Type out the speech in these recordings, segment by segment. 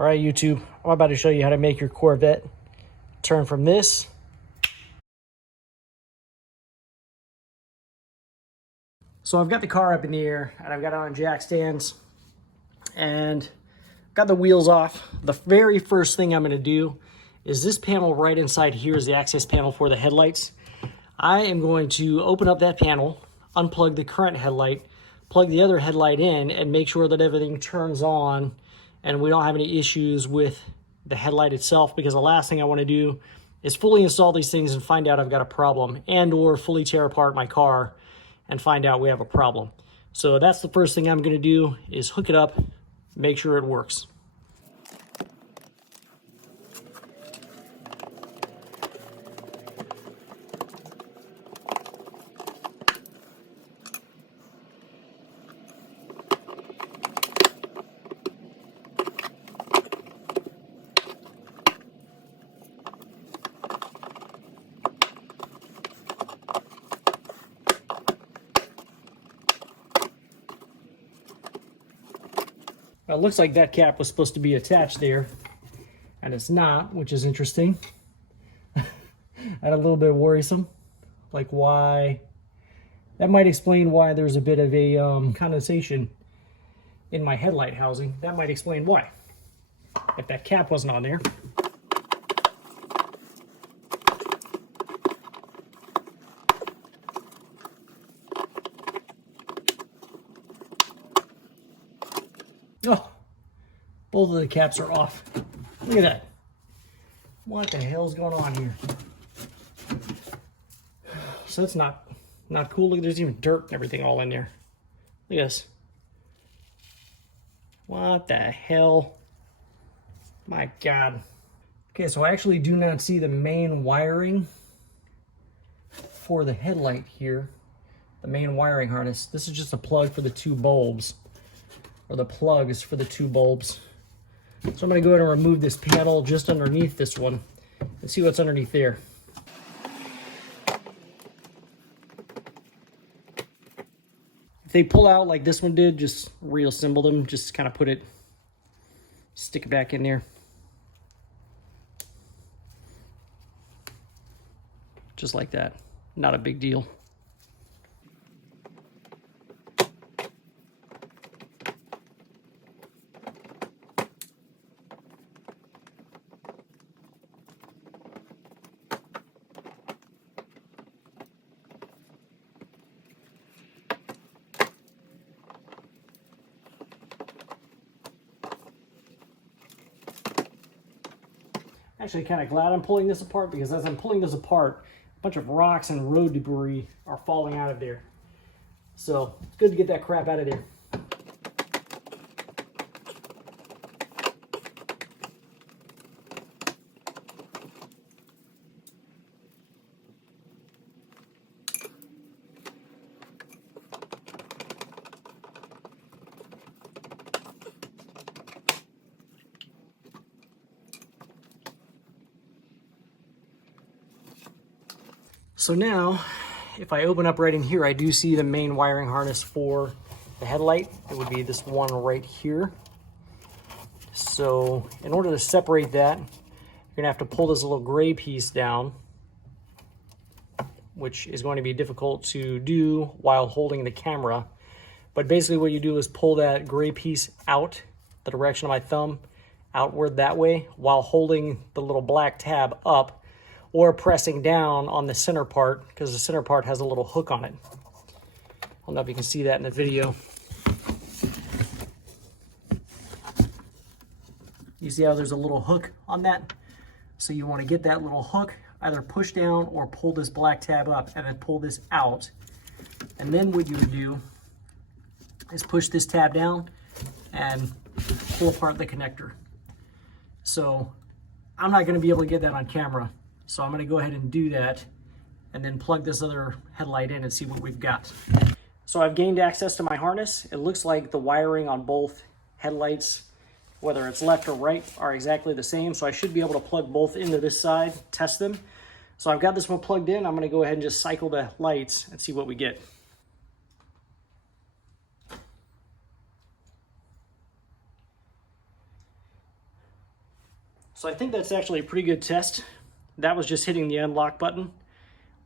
All right, YouTube, I'm about to show you how to make your Corvette turn from this. So I've got the car up in the air and I've got it on jack stands and got the wheels off. The very first thing I'm going to do is this panel right inside here is the access panel for the headlights. I am going to open up that panel, unplug the current headlight, plug the other headlight in, and make sure that everything turns on and we don't have any issues with the headlight itself, because the last thing I want to do is fully install these things and find out I've got a problem, and or fully tear apart my car and find out we have a problem. So that's the first thing I'm going to do, is hook it up, make sure it works. Well, it looks like that cap was supposed to be attached there, and it's not, which is interesting. And a little bit worrisome. Like, why? That might explain why there's a bit of a condensation in my headlight housing. That might explain why, if that cap wasn't on there. Oh, both of the caps are off. Look at that. What the hell's going on here? So that's not cool. Look, there's even dirt and everything all in there. Look at this. What the hell? My God. Okay, so I actually do not see the main wiring for the headlight here. The main wiring harness. This is just a plug for the two bulbs, or the plugs for the two bulbs. So I'm going to go ahead and remove this panel just underneath this one and see what's underneath there. If they pull out like this one did, just reassemble them, just kind of stick it back in there. Just like that. Not a big deal. Actually kind of glad I'm pulling this apart, because as I'm pulling this apart, a bunch of rocks and road debris are falling out of there. So it's good to get that crap out of there. So now, if I open up right in here, I do see the main wiring harness for the headlight. It would be this one right here. So in order to separate that, you're gonna have to pull this little gray piece down, which is going to be difficult to do while holding the camera. But basically what you do is pull that gray piece out the direction of my thumb, outward that way, while holding the little black tab up, or pressing down on the center part, because the center part has a little hook on it. I don't know if you can see that in the video. You see how there's a little hook on that? So you want to get that little hook, either push down or pull this black tab up, and then pull this out. And then what you would do is push this tab down and pull apart the connector. So I'm not going to be able to get that on camera. So I'm going to go ahead and do that and then plug this other headlight in and see what we've got. So I've gained access to my harness. It looks like the wiring on both headlights, whether it's left or right, are exactly the same. So I should be able to plug both into this side, test them. So I've got this one plugged in. I'm going to go ahead and just cycle the lights and see what we get. So I think that's actually a pretty good test. That was just hitting the unlock button,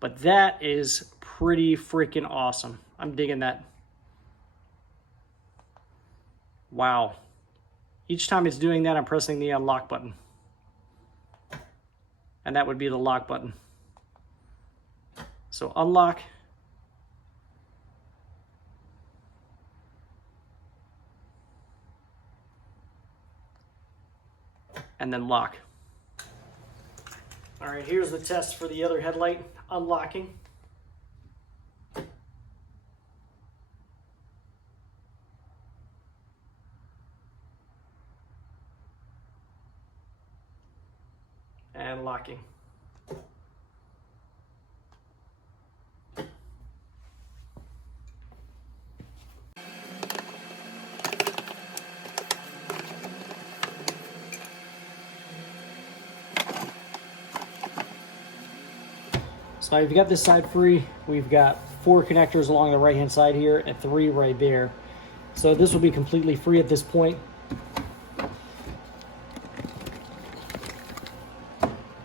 but that is pretty freaking awesome. I'm digging that. Wow. Each time it's doing that, I'm pressing the unlock button. And that would be the lock button. So unlock. And then lock. All right, here's the test for the other headlight, unlocking. And locking. So now you've got this side free. We've got 4 connectors along the right hand side here and 3 right there. So this will be completely free at this point.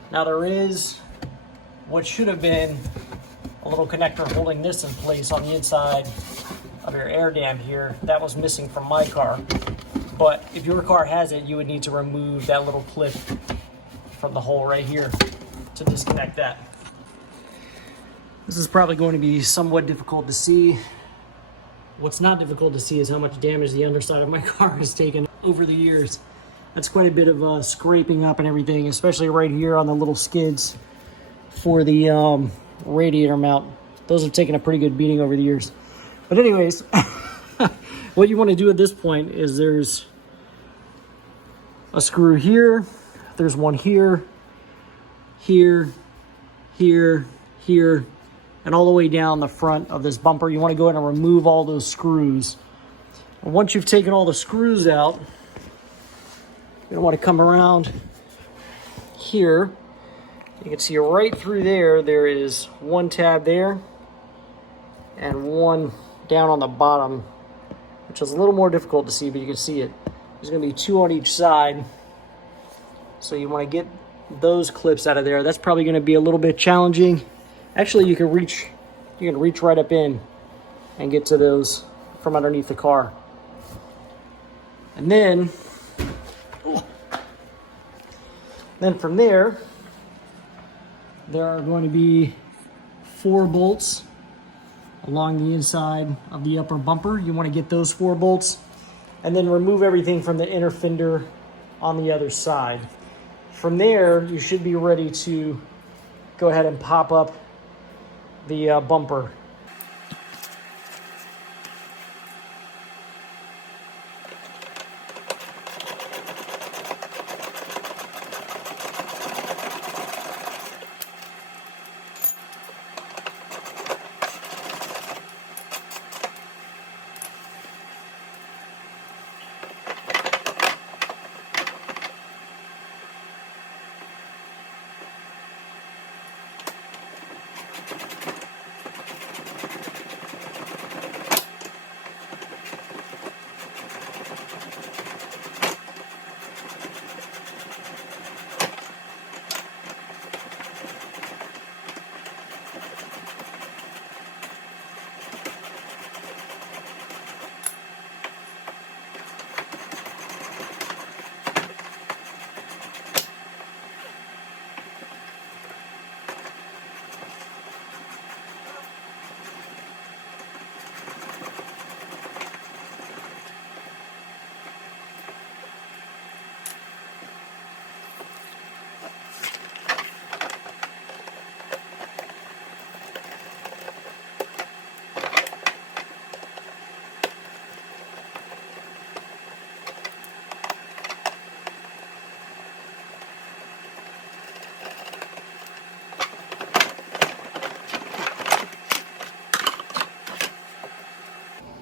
Now there is what should have been a little connector holding this in place on the inside of your air dam here. That was missing from my car. But if your car has it, you would need to remove that little clip from the hole right here to disconnect that. This is probably going to be somewhat difficult to see. What's not difficult to see is how much damage the underside of my car has taken over the years. That's quite a bit of scraping up and everything, especially right here on the little skids for the radiator mount. Those have taken a pretty good beating over the years. But anyways, what you want to do at this point is there's a screw here, there's one here, here, here, here, and all the way down the front of this bumper. You want to go ahead and remove all those screws. And once you've taken all the screws out, you're going to want to come around here. You can see right through there, there is one tab there and one down on the bottom, which is a little more difficult to see, but you can see it. There's going to be 2 on each side. So you want to get those clips out of there. That's probably going to be a little bit challenging. Actually, you can reach right up in and get to those from underneath the car. And then from there are going to be 4 bolts along the inside of the upper bumper. You want to get those 4 bolts and then remove everything from the inner fender on the other side. From there, you should be ready to go ahead and pop up the bumper.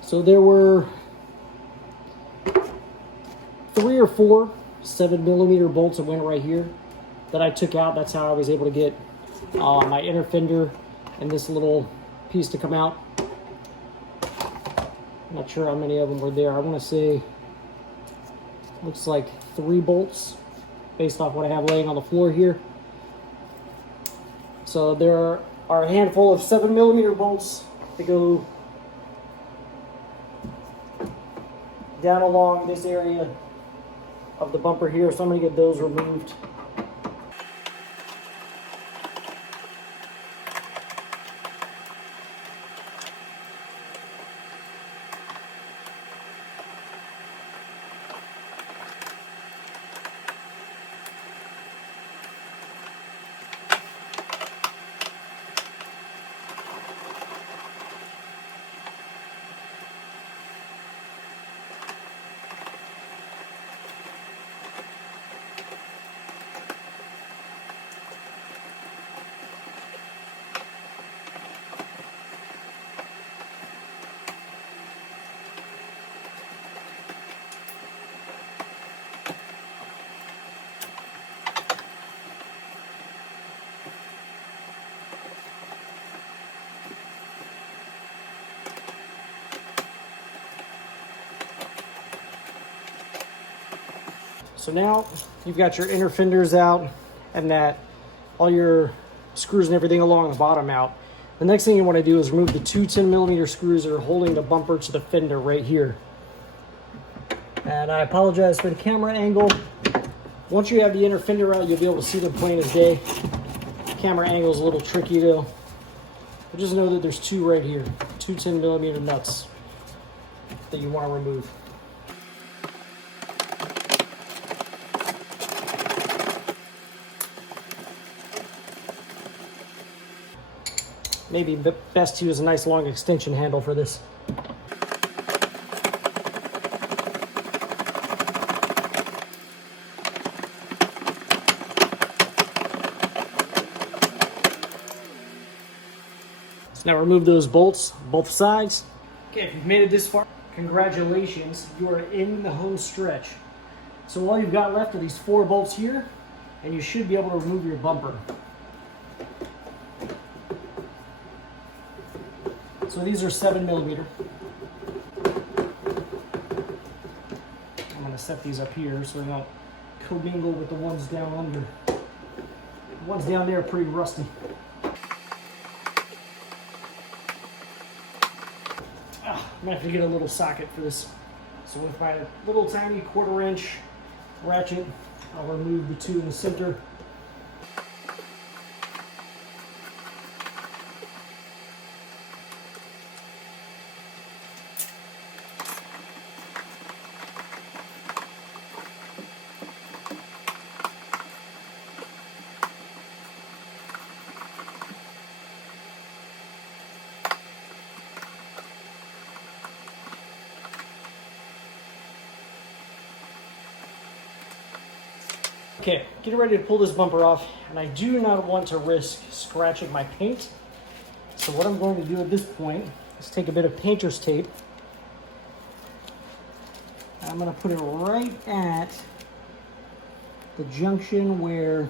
So there were 3 or 4 7mm bolts that went right here that I took out. That's how I was able to get my inner fender and this little piece to come out. I'm not sure how many of them were there. I want to say looks like 3 bolts based off what I have laying on the floor here. So there are a handful of 7mm bolts that go down along this area of the bumper here, so I'm going to get those removed. So now you've got your inner fenders out and that all your screws and everything along the bottom out. The next thing you want to do is remove the two 10mm screws that are holding the bumper to the fender right here. And I apologize for the camera angle. Once you have the inner fender out, you'll be able to see them plain as day. Camera angle is a little tricky though. But just know that there's two right here, two 10mm nuts that you want to remove. Maybe best to use a nice long extension handle for this. So now remove those bolts, both sides. Okay, if you've made it this far, congratulations, you are in the home stretch. So all you've got left are these 4 bolts here, and you should be able to remove your bumper. So these are 7mm. I'm going to set these up here so they don't commingle with the ones down under. The ones down there are pretty rusty. I'm going to have to get a little socket for this. So with my little tiny 1/4 inch ratchet, I'll remove the 2 in the center. Okay, getting ready to pull this bumper off, and I do not want to risk scratching my paint. So what I'm going to do at this point is take a bit of painter's tape. I'm going to put it right at the junction where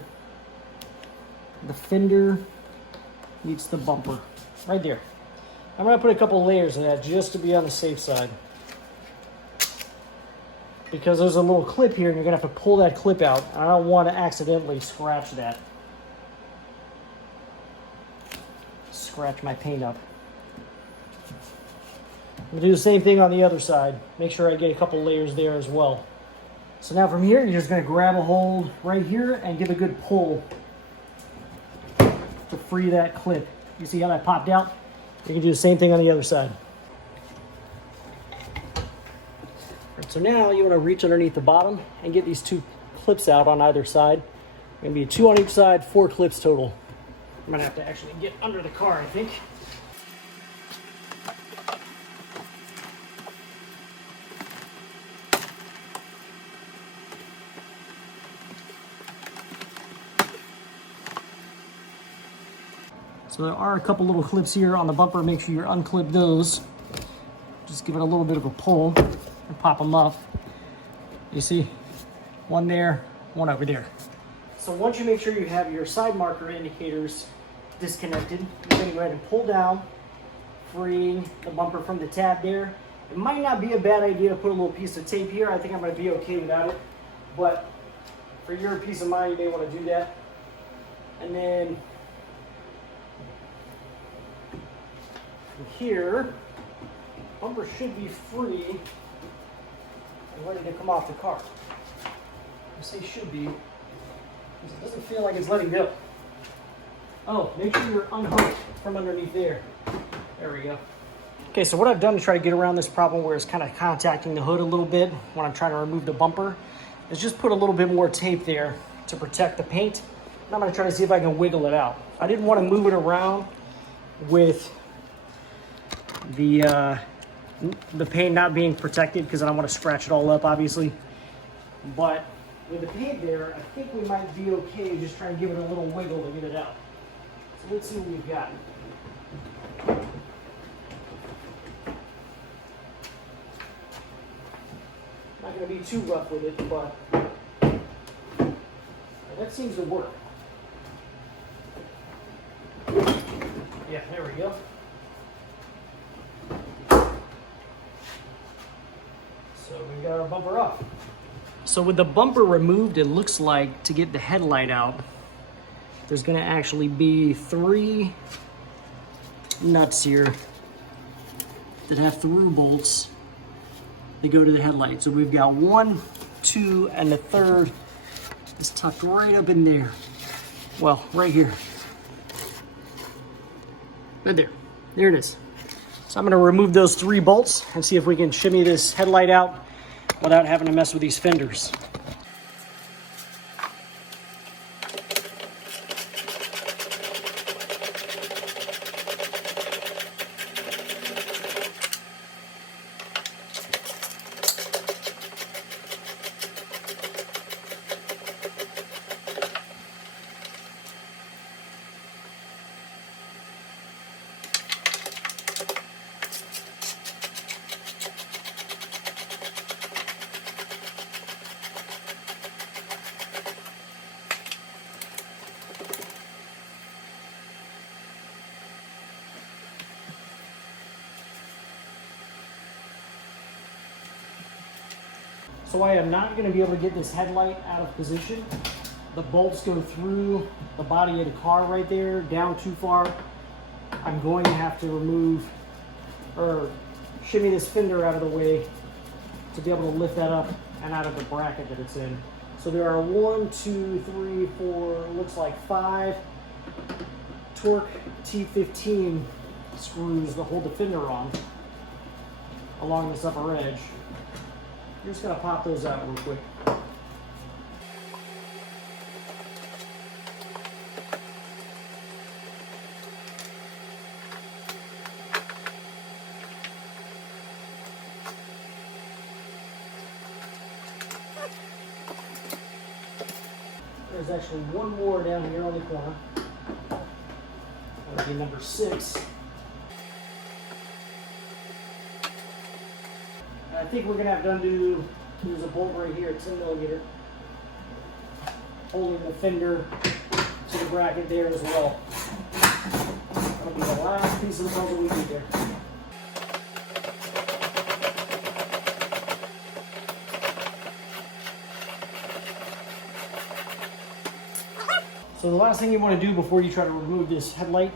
the fender meets the bumper. Right there. I'm going to put a couple layers of that just to be on the safe side. Because there's a little clip here and you're going to have to pull that clip out. I don't want to accidentally scratch that. Scratch my paint up. I'm going to do the same thing on the other side. Make sure I get a couple layers there as well. So now from here, you're just going to grab a hold right here and give a good pull to free that clip. You see how that popped out? You can do the same thing on the other side. So now you want to reach underneath the bottom and get these 2 clips out on either side. Going to be 2 on each side, 4 clips total. I'm going to have to actually get under the car, I think. So there are a couple little clips here on the bumper. Make sure you unclip those. Just give it a little bit of a pull and pop them up. You see, one there, one over there. So once you make sure you have your side marker indicators disconnected, you're going to go ahead and pull down, freeing the bumper from the tab there. It might not be a bad idea to put a little piece of tape here. I think I'm going to be okay without it. But for your peace of mind, you may want to do that. And then from here, bumper should be free and ready to come off the car. I say should be, because it doesn't feel like it's letting go. Oh, make sure you're unhooked from underneath there. There we go. Okay, so what I've done to try to get around this problem where it's kind of contacting the hood a little bit when I'm trying to remove the bumper is just put a little bit more tape there to protect the paint. And I'm gonna try to see if I can wiggle it out. I didn't want to move it around with the paint not being protected because I don't want to scratch it all up, obviously. But with the paint there, I think we might be okay just trying to give it a little wiggle to get it out. So let's see what we've got. Not going to be too rough with it, but that seems to work. Yeah, there we go. So we got our bumper off. So with the bumper removed, it looks like to get the headlight out, there's going to actually be 3 nuts here that have through bolts that go to the headlight. So we've got 1, 2, and the third is tucked right up in there. Well, right here. Right there. There it is. So I'm going to remove those 3 bolts and see if we can shimmy this headlight out without having to mess with these fenders. So I am not going to be able to get this headlight out of position. The bolts go through the body of the car right there, down too far. I'm going to have to remove or shimmy this fender out of the way to be able to lift that up and out of the bracket that it's in. So there are 1, 2, 3, 4, looks like 5 Torque T15 screws that hold the fender on along this upper edge. You're just going to pop those out real quick. There's actually one more down here on the corner. That would be number 6. I think we're going to have to undo, there's a bolt right here, 10mm, holding the fender to the bracket there as well. That'll be the last piece of the puzzle we need there. So the last thing you want to do before you try to remove this headlight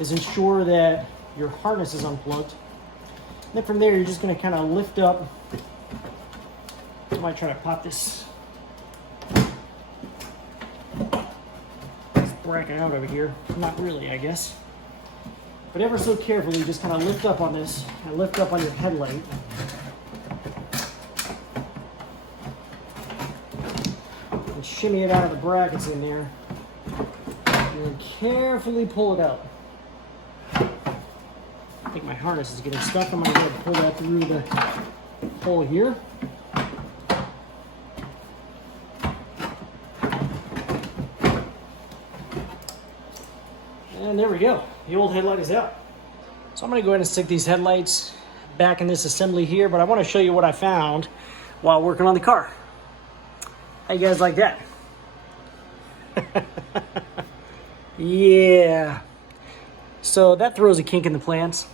is ensure that your harness is unplugged. And then from there, you're just going to kind of lift up. I might try to pop this bracket out over here. Not really, I guess. But ever so carefully, just kind of lift up on this and lift up on your headlight. And shimmy it out of the brackets in there. And carefully pull it out. I think my harness is getting stuck. I'm going to pull that through the hole here. And there we go. The old headlight is out. So I'm going to go ahead and stick these headlights back in this assembly here, but I want to show you what I found while working on the car. How you guys like that? Yeah. So that throws a kink in the plans.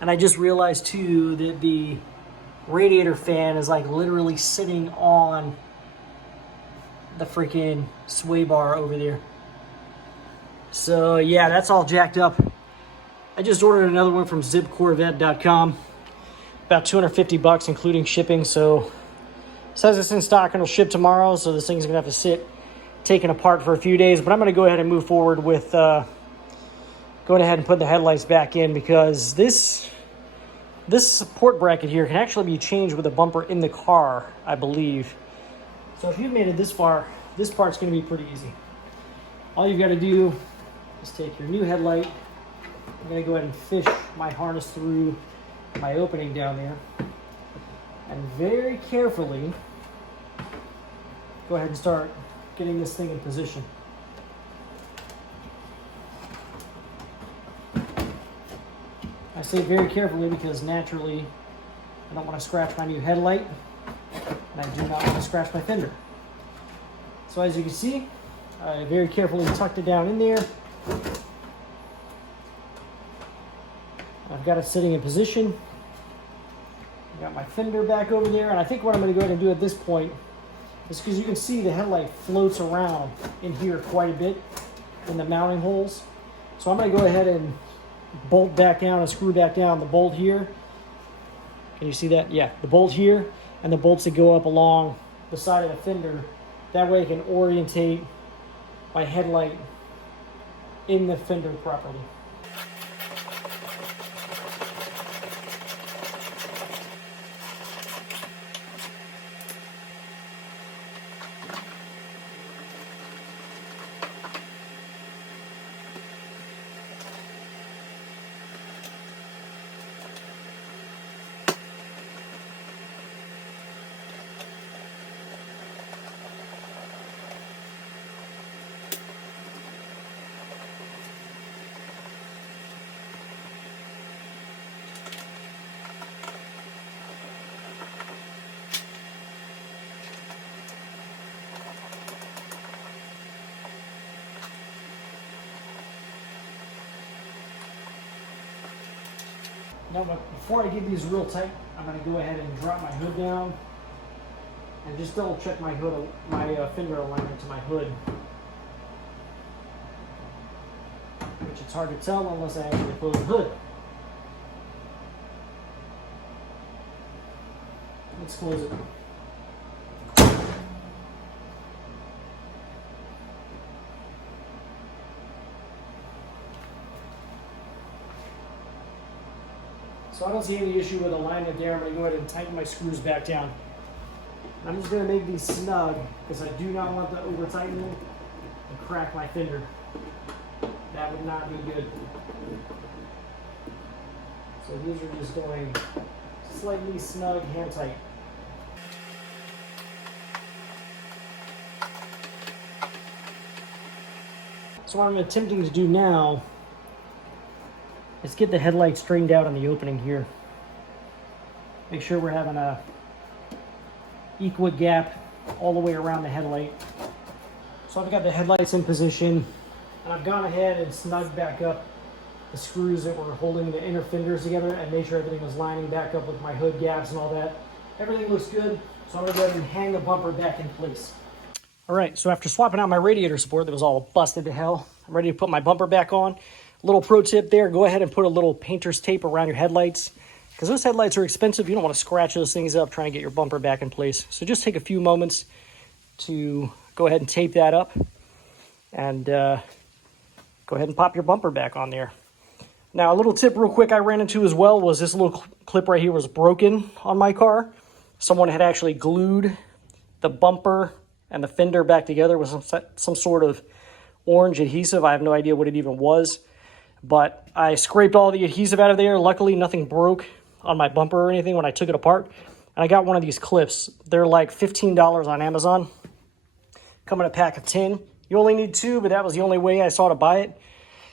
And I just realized too that the radiator fan is like literally sitting on the freaking sway bar over there. So yeah, that's all jacked up. I just ordered another one from zipcorvette.com. About 250 bucks including shipping. So it says it's in stock and it'll ship tomorrow. So this thing's gonna have to sit taken apart for a few days. But I'm gonna go ahead and move forward with going ahead and put the headlights back in, because this support bracket here can actually be changed with a bumper in the car, I believe. So if you've made it this far, this part's going to be pretty easy. All you've got to do is take your new headlight. I'm going to go ahead and fish my harness through my opening down there, and very carefully go ahead and start getting this thing in position. I say very carefully because naturally I don't want to scratch my new headlight, and I do not want to scratch my fender. So as you can see, I very carefully tucked it down in there. I've got it sitting in position. I got my fender back over there, and I think what I'm going to go ahead and do at this point is, because you can see the headlight floats around in here quite a bit in the mounting holes. So I'm going to go ahead and bolt back down and screw back down the bolt here. Can you see that? Yeah, the bolt here and the bolts that go up along the side of the fender. That way I can orientate my headlight in the fender properly. Now, before I get these real tight, I'm going to go ahead and drop my hood down and just double check my hood, my fender alignment to my hood, which it's hard to tell unless I actually close the hood. Let's close it. So I don't see any issue with alignment there. I'm going to go ahead and tighten my screws back down. I'm just going to make these snug because I do not want the over tightening and crack my fender. That would not be good. So these are just going slightly snug, hand tight. So what I'm attempting to do now is get the headlight straightened out on the opening here. Make sure we're having a equal gap all the way around the headlight. So I've got the headlights in position, and I've gone ahead and snugged back up the screws that were holding the inner fenders together and made sure everything was lining back up with my hood gaps and all that. Everything looks good, so I'm gonna go ahead and hang the bumper back in place. All right, so after swapping out my radiator support that was all busted to hell, I'm ready to put my bumper back on. Little pro tip there, go ahead and put a little painter's tape around your headlights, because those headlights are expensive. You don't want to scratch those things up trying to get your bumper back in place. So just take a few moments to go ahead and tape that up, and go ahead and pop your bumper back on there. Now, a little tip real quick I ran into as well was this little clip right here was broken on my car. Someone had actually glued the bumper and the fender back together with some sort of orange adhesive. I have no idea what it even was. But I scraped all the adhesive out of there. Luckily, nothing broke on my bumper or anything when I took it apart. And I got one of these clips. They're like $15 on Amazon. Come in a pack of 10. You only need 2, but that was the only way I saw to buy it.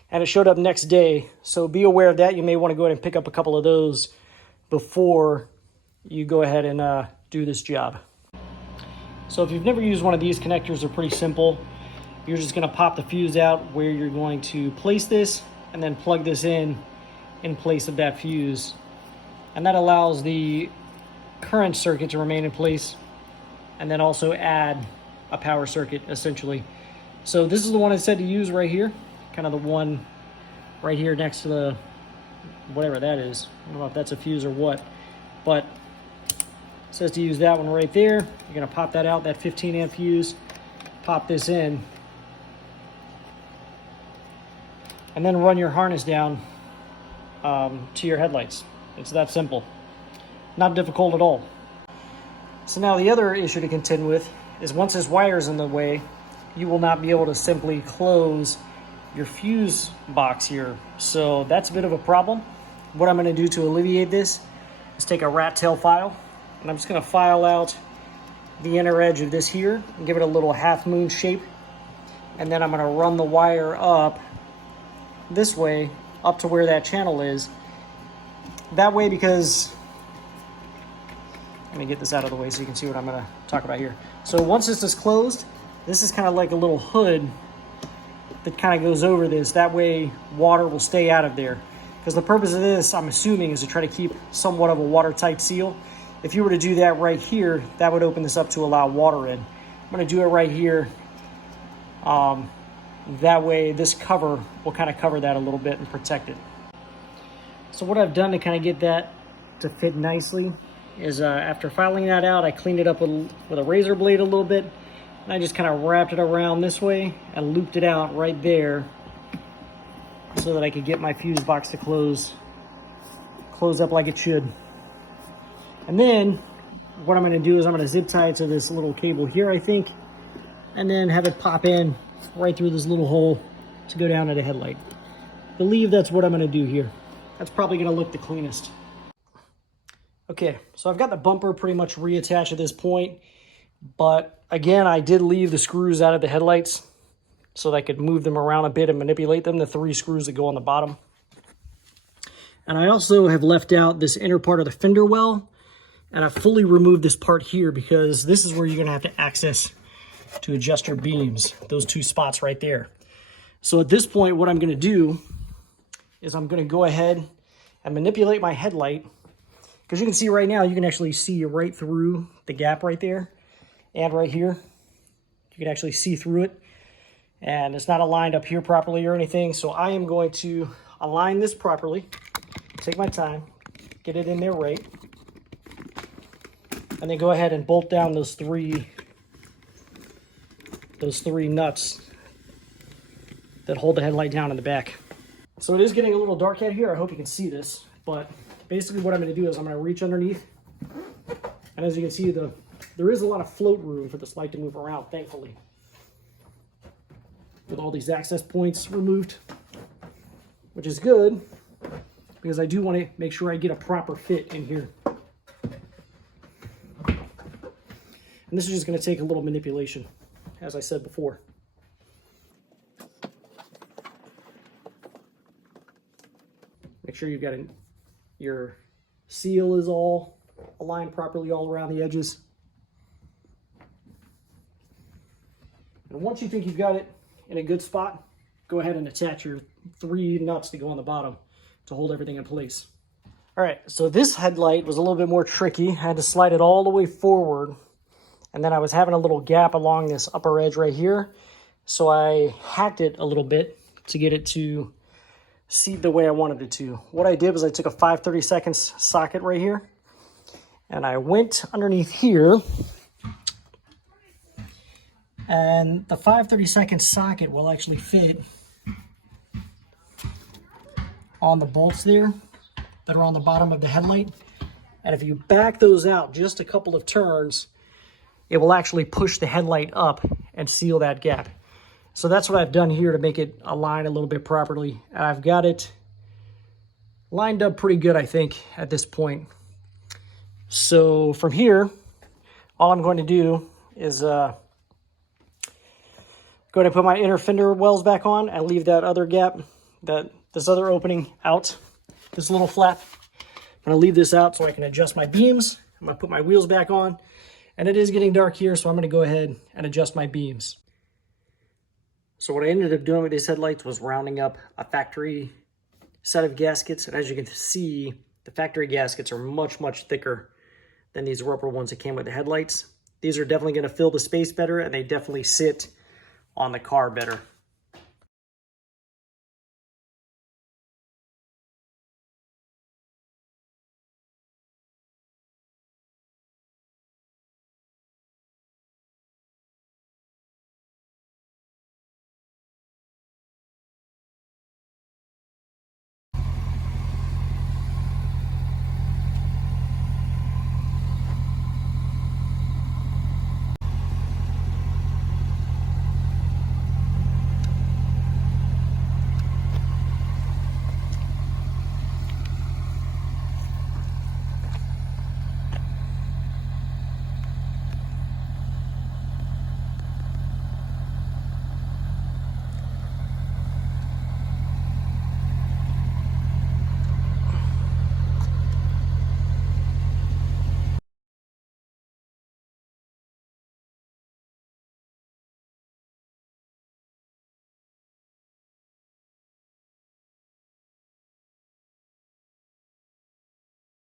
And it showed up next day. So be aware of that. You may want to go ahead and pick up a couple of those before you go ahead and do this job. So if you've never used one of these connectors, they're pretty simple. You're just going to pop the fuse out where you're going to place this, and then plug this in place of that fuse. And that allows the current circuit to remain in place, and then also add a power circuit essentially. So this is the one I said to use right here, kind of the one right here next to the, whatever that is. I don't know if that's a fuse or what, but it says to use that one right there. You're gonna pop that out, that 15 amp fuse, pop this in, and then run your harness down to your headlights. It's that simple. Not difficult at all. So now the other issue to contend with is once this wire is in the way, you will not be able to simply close your fuse box here. So that's a bit of a problem. What I'm going to do to alleviate this is take a rat tail file, and I'm just going to file out the inner edge of this here and give it a little half moon shape. And then I'm going to run the wire up this way, up to where that channel is. That way, because let me get this out of the way so you can see what I'm going to talk about here. So once this is closed, this is kind of like a little hood that kind of goes over this. That way water will stay out of there. Because the purpose of this, I'm assuming, is to try to keep somewhat of a watertight seal. If you were to do that right here, that would open this up to allow water in. I'm going to do it right here. That way this cover will kind of cover that a little bit and protect it. So what I've done to kind of get that to fit nicely is after filing that out, I cleaned it up with a razor blade a little bit, and I just kind of wrapped it around this way and looped it out right there so that I could get my fuse box to close up like it should. And then what I'm going to do is I'm going to zip tie it to this little cable here, I think, and then have it pop in right through this little hole to go down to the headlight. I believe that's what I'm going to do here. That's probably going to look the cleanest. Okay, so I've got the bumper pretty much reattached at this point, but again, I did leave the screws out of the headlights so that I could move them around a bit and manipulate them, the 3 screws that go on the bottom. And I also have left out this inner part of the fender well, and I've fully removed this part here because this is where you're going to have to access to adjust your beams, those 2 spots right there. So at this point, what I'm going to do is I'm going to go ahead and manipulate my headlight. Because you can see right now, you can actually see right through the gap right there and right here. You can actually see through it. And it's not aligned up here properly or anything. So I am going to align this properly. Take my time, get it in there right. And then go ahead and bolt down those three nuts that hold the headlight down in the back. So it is getting a little dark out here. I hope you can see this, but basically what I'm going to do is I'm going to reach underneath, and as you can see, there is a lot of float room for this light to move around, thankfully, with all these access points removed, which is good because I do want to make sure I get a proper fit in here. And this is just going to take a little manipulation, as I said before. Make sure you've got your seal is all aligned properly all around the edges. And once you think you've got it in a good spot, go ahead and attach your 3 nuts to go on the bottom to hold everything in place. All right, so this headlight was a little bit more tricky. I had to slide it all the way forward, and then I was having a little gap along this upper edge right here. So I hacked it a little bit to get it to seat the way I wanted it to. What I did was I took a 5/32 socket right here, and I went underneath here, and the 5/32 socket will actually fit on the bolts there that are on the bottom of the headlight. And if you back those out just a couple of turns, it will actually push the headlight up and seal that gap. So that's what I've done here to make it align a little bit properly. And I've got it lined up pretty good, I think, at this point. So from here, all I'm going to do is go ahead and put my inner fender wells back on and leave that other gap, this other opening out, this little flap. I'm going to leave this out so I can adjust my beams. I'm going to put my wheels back on. And it is getting dark here, so I'm going to go ahead and adjust my beams. So what I ended up doing with these headlights was rounding up a factory set of gaskets. And as you can see, the factory gaskets are much, much thicker than these rubber ones that came with the headlights. These are definitely going to fill the space better, and they definitely sit on the car better.